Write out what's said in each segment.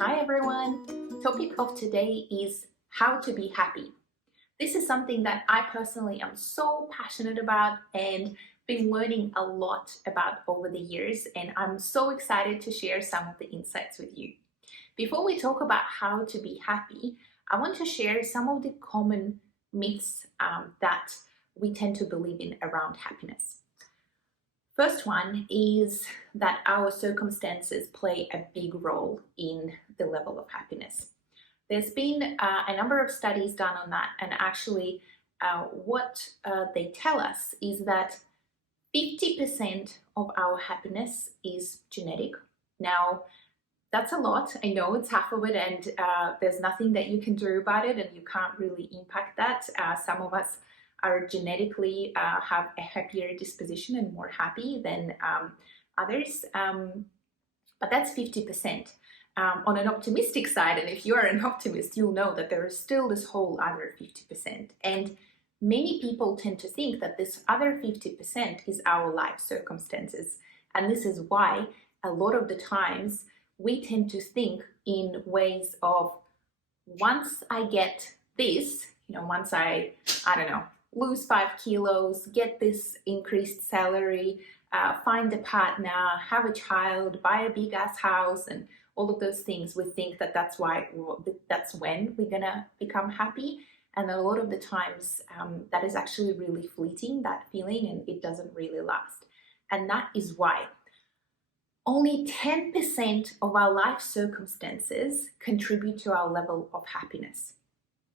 Hi everyone! Topic of today is how to be happy. This is something that I personally am so passionate about and been learning a lot about over the years, and I'm so excited to share some of the insights with you. Before we talk about how to be happy, I want to share some of the common myths that we tend to believe in around happiness. First one is that our circumstances play a big role in the level of happiness. There's been a number of studies done on that, and actually, what they tell us is that 50% of our happiness is genetic. Now, that's a lot. I know it's half of it, and there's nothing that you can do about it, and you can't really impact that. Some of us are genetically have a happier disposition and more happy than others, but that's 50%. On an optimistic side, and if you're an optimist, you'll know that there is still this whole other 50%. And many people tend to think that this other 50% is our life circumstances. And this is why a lot of the times we tend to think in ways of, once I get this, once I don't know, lose 5 kilos, get this increased salary, find a partner, have a child, buy a big ass house, and all of those things, we think that that's when we're gonna become happy. And a lot of the times that is actually really fleeting, that feeling, and it doesn't really last. And that is why only 10% of our life circumstances contribute to our level of happiness.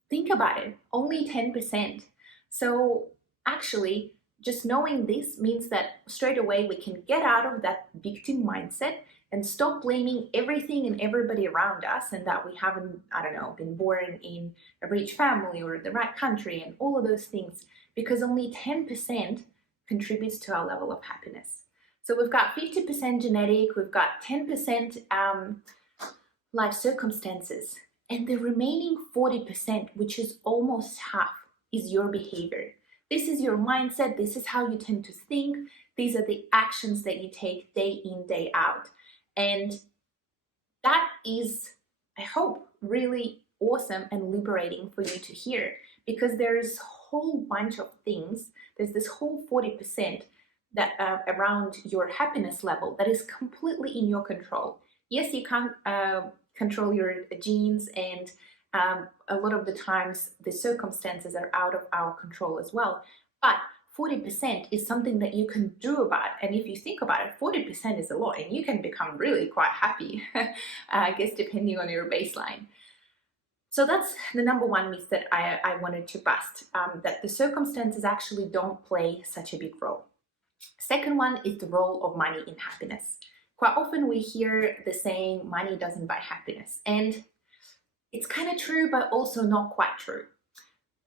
Think about it, only 10%. So actually, just knowing this means that straight away we can get out of that victim mindset and stop blaming everything and everybody around us, and that we haven't, I don't know, been born in a rich family or the right country and all of those things, because only 10% contributes to our level of happiness. So we've got 50% genetic, we've got 10% life circumstances, and the remaining 40%, which is almost half, is your behavior. This is your mindset, this is how you tend to think, these are the actions that you take day in, day out. And that is, I hope, really awesome and liberating for you to hear, because there's a whole bunch of things, there's this whole 40% that around your happiness level that is completely in your control. Yes, you can't control your genes, and a lot of the times the circumstances are out of our control as well. But 40% is something that you can do about. And if you think about it, 40% is a lot, and you can become really quite happy, I guess, depending on your baseline. So that's the number one myth that I wanted to bust, that the circumstances actually don't play such a big role. Second one is the role of money in happiness. Quite often we hear the saying, money doesn't buy happiness. And it's kind of true, but also not quite true.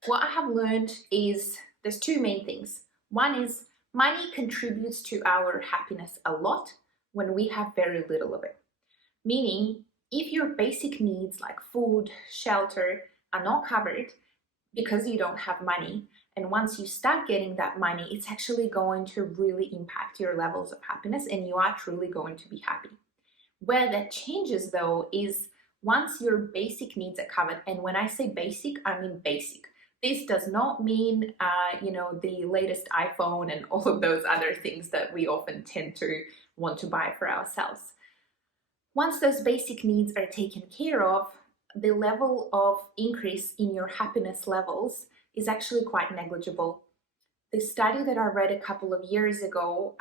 What I have learned is there's two main things. One is money contributes to our happiness a lot when we have very little of it. Meaning, if your basic needs like food, shelter are not covered because you don't have money, and once you start getting that money, it's actually going to really impact your levels of happiness, and you are truly going to be happy. Where that changes though is once your basic needs are covered, and when I say basic, I mean basic. This does not mean, the latest iPhone and all of those other things that we often tend to want to buy for ourselves. Once those basic needs are taken care of, the level of increase in your happiness levels is actually quite negligible. The study that I read a couple of years ago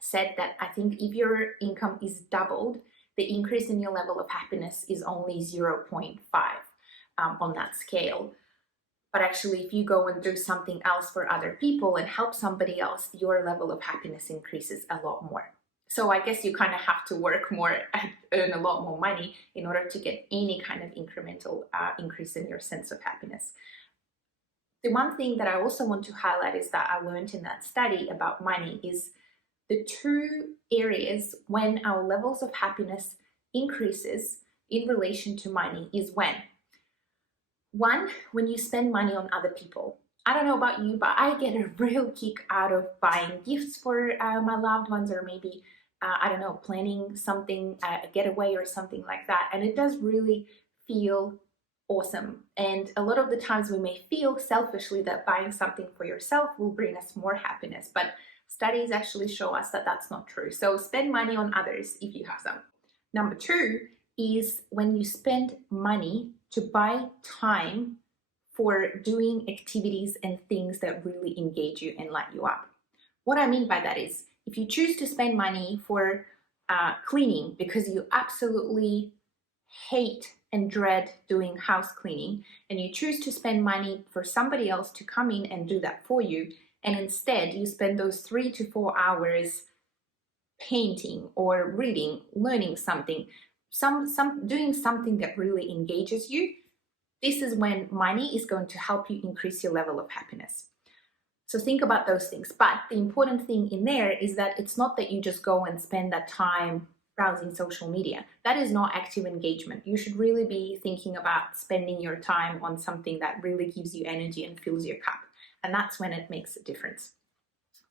said that I think if your income is doubled, the increase in your level of happiness is only 0.5 on that scale. But actually, if you go and do something else for other people and help somebody else, your level of happiness increases a lot more. So I guess you kind of have to work more and earn a lot more money in order to get any kind of incremental increase in your sense of happiness. The one thing that I also want to highlight is that I learned in that study about money is the two areas when our levels of happiness increases in relation to money is when you spend money on other people. I don't know about you, but I get a real kick out of buying gifts for my loved ones, or maybe I don't know, planning something, a getaway or something like that. And it does really feel awesome. And a lot of the times we may feel selfishly that buying something for yourself will bring us more happiness, but studies actually show us that that's not true. So spend money on others if you have some. Number two is when you spend money to buy time for doing activities and things that really engage you and light you up. What I mean by that is if you choose to spend money for cleaning because you absolutely hate and dread doing house cleaning, and you choose to spend money for somebody else to come in and do that for you, and instead you spend those 3 to 4 hours painting or reading, learning something, doing something that really engages you, this is when money is going to help you increase your level of happiness. So think about those things. But the important thing in there is that it's not that you just go and spend that time browsing social media. That is not active engagement. You should really be thinking about spending your time on something that really gives you energy and fills your cup. And that's when it makes a difference.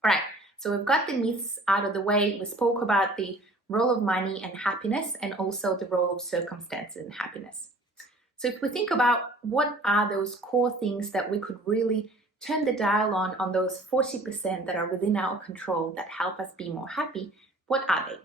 All right, so we've got the myths out of the way. We spoke about the role of money and happiness, and also the role of circumstances and happiness. So if we think about what are those core things that we could really turn the dial on those 40% that are within our control that help us be more happy, what are they?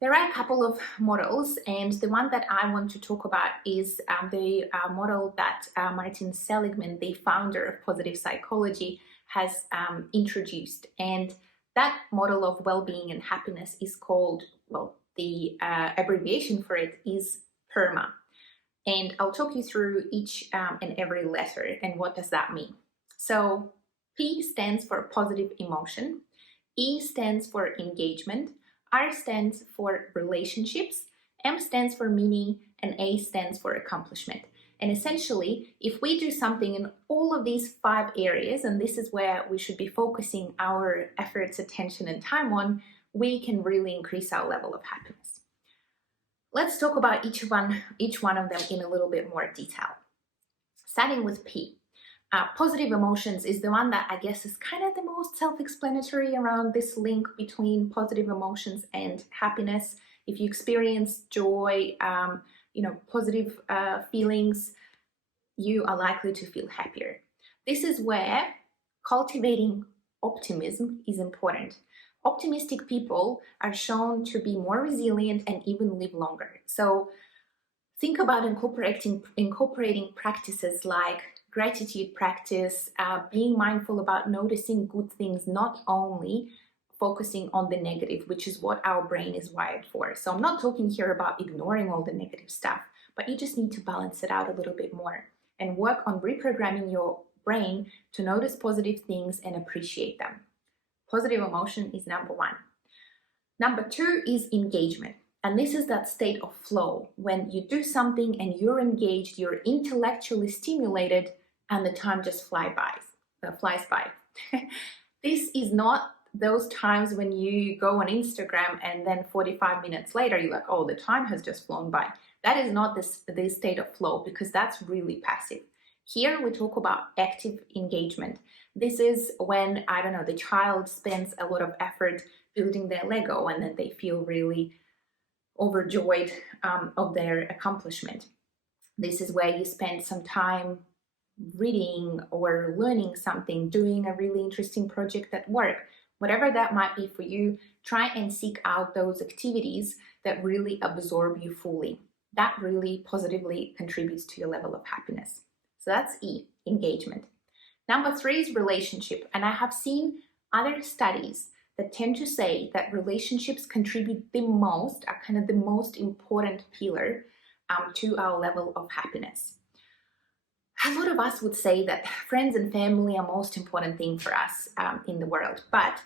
There are a couple of models, and the one that I want to talk about is the model that Martin Seligman, the founder of positive psychology, has introduced. And that model of well-being and happiness is called, well, the abbreviation for it is PERMA. And I'll talk you through each and every letter and what does that mean. So P stands for positive emotion, E stands for engagement, R stands for relationships, M stands for meaning, and A stands for accomplishment. And essentially, if we do something in all of these 5 areas, and this is where we should be focusing our efforts, attention, and time on, we can really increase our level of happiness. Let's talk about each one of them in a little bit more detail. Starting with P. Positive emotions is the one that I guess is kind of the most self-explanatory around this link between positive emotions and happiness. If you experience joy, positive feelings, you are likely to feel happier. This is where cultivating optimism is important. Optimistic people are shown to be more resilient and even live longer. So think about incorporating practices like gratitude practice, being mindful about noticing good things, not only focusing on the negative, which is what our brain is wired for. So I'm not talking here about ignoring all the negative stuff, but you just need to balance it out a little bit more and work on reprogramming your brain to notice positive things and appreciate them. Positive emotion is number 1. Number 2 is engagement. And this is that state of flow when you do something and you're engaged, you're intellectually stimulated, and the time just flies by. This is not those times when you go on Instagram and then 45 minutes later you're like, oh, the time has just flown by. That is not this state of flow, because that's really passive. Here we talk about active engagement. This is when, I don't know, the child spends a lot of effort building their Lego and then they feel really overjoyed of their accomplishment. This is where you spend some time reading or learning something, doing a really interesting project at work. Whatever that might be for you, try and seek out those activities that really absorb you fully. That really positively contributes to your level of happiness. So that's E, engagement. Number 3 is relationship. And I have seen other studies that tend to say that relationships contribute the most, are kind of the most important pillar to our level of happiness. A lot of us would say that friends and family are most important thing for us in the world. But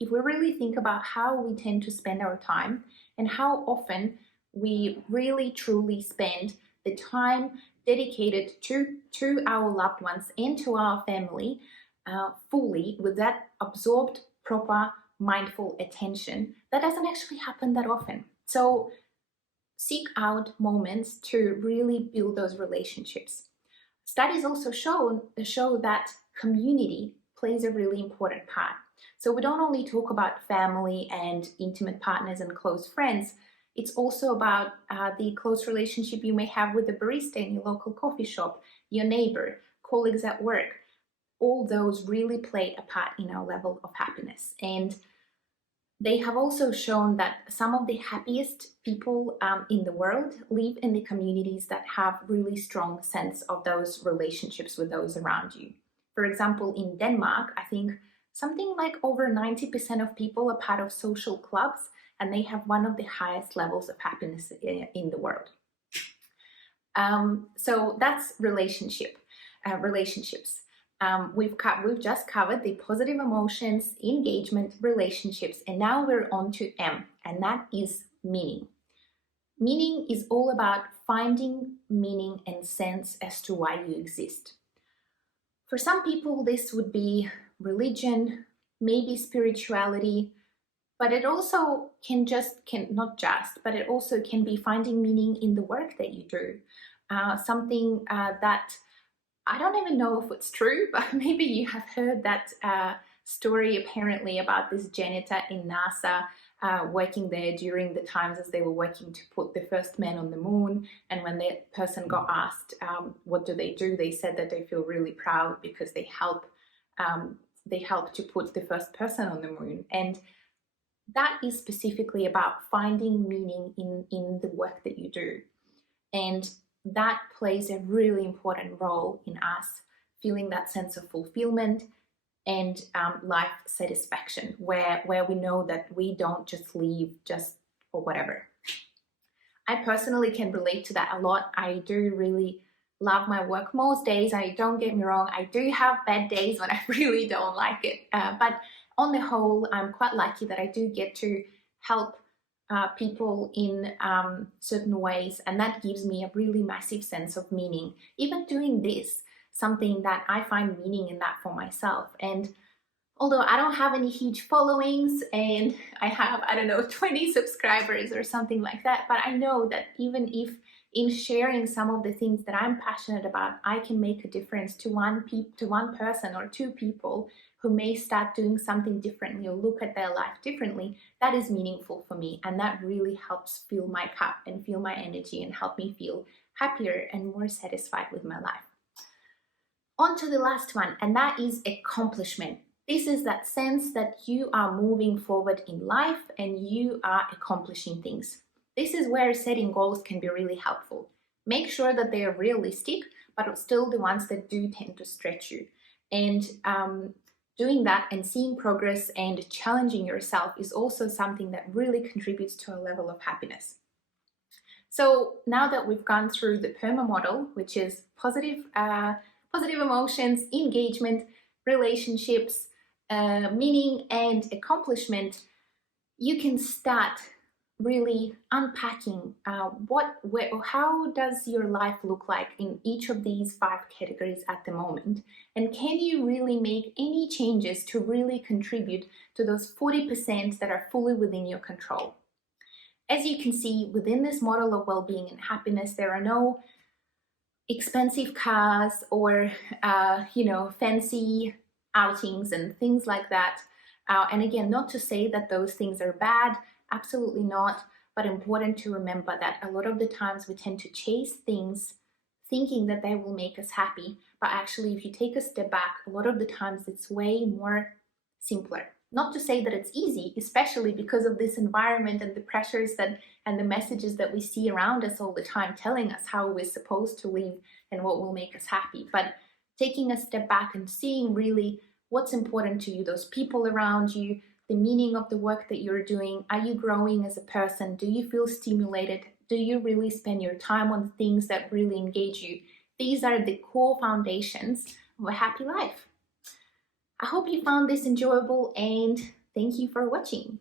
if we really think about how we tend to spend our time and how often we really truly spend the time dedicated to our loved ones and to our family fully with that absorbed, proper, mindful attention, that doesn't actually happen that often. So seek out moments to really build those relationships. Studies also show that community plays a really important part. So we don't only talk about family and intimate partners and close friends, it's also about the close relationship you may have with the barista in your local coffee shop, your neighbor, colleagues at work. All those really play a part in our level of happiness. And they have also shown that some of the happiest people in the world live in the communities that have really strong sense of those relationships with those around you. For example, in Denmark, I think something like over 90% of people are part of social clubs, and they have one of the highest levels of happiness in the world. So that's relationships. We've just covered the positive emotions, engagement, relationships, and now we're on to M, and that is meaning. Meaning is all about finding meaning and sense as to why you exist. For some people, this would be religion, maybe spirituality, but it also but it also can be finding meaning in the work that you do. Something that I don't even know if it's true, but maybe you have heard that story apparently about this janitor in NASA working there during the times as they were working to put the first man on the moon. And when the person got asked, what do? They said that they feel really proud because they help to put the first person on the moon. And that is specifically about finding meaning in the work that you do. And that plays a really important role in us feeling that sense of fulfillment and life satisfaction, where we know that we don't just live just for whatever. I personally can relate to that a lot. I do really love my work most days. Don't get me wrong, I do have bad days when I really don't like it. But on the whole, I'm quite lucky that I do get to help people in certain ways, and that gives me a really massive sense of meaning. Even doing this, something that I find meaning in that for myself. And although I don't have any huge followings and I have, 20 subscribers or something like that, but I know that even if in sharing some of the things that I'm passionate about, I can make a difference to one person or two people who may start doing something differently or look at their life differently, that is meaningful for me. And that really helps fill my cup and fill my energy and help me feel happier and more satisfied with my life. On to the last one, and that is accomplishment. This is that sense that you are moving forward in life and you are accomplishing things. This is where setting goals can be really helpful. Make sure that they are realistic, but still the ones that do tend to stretch you. And doing that and seeing progress and challenging yourself is also something that really contributes to a level of happiness. So now that we've gone through the PERMA model, which is positive emotions, engagement, relationships, meaning and accomplishment, you can start really unpacking how does your life look like in each of these 5 categories at the moment, and can you really make any changes to really contribute to those 40% that are fully within your control. As you can see, within this model of well-being and happiness, there are no expensive cars or fancy outings and things like that. And again, not to say that those things are bad, absolutely not, but important to remember that a lot of the times we tend to chase things thinking that they will make us happy, but actually if you take a step back, a lot of the times it's way more simpler. Not to say that it's easy, especially because of this environment and the pressures and the messages that we see around us all the time telling us how we're supposed to live and what will make us happy. But taking a step back and seeing really what's important to you, those people around you, the meaning of the work that you're doing. Are you growing as a person? Do you feel stimulated? Do you really spend your time on things that really engage you? These are the core foundations of a happy life. I hope you found this enjoyable and thank you for watching.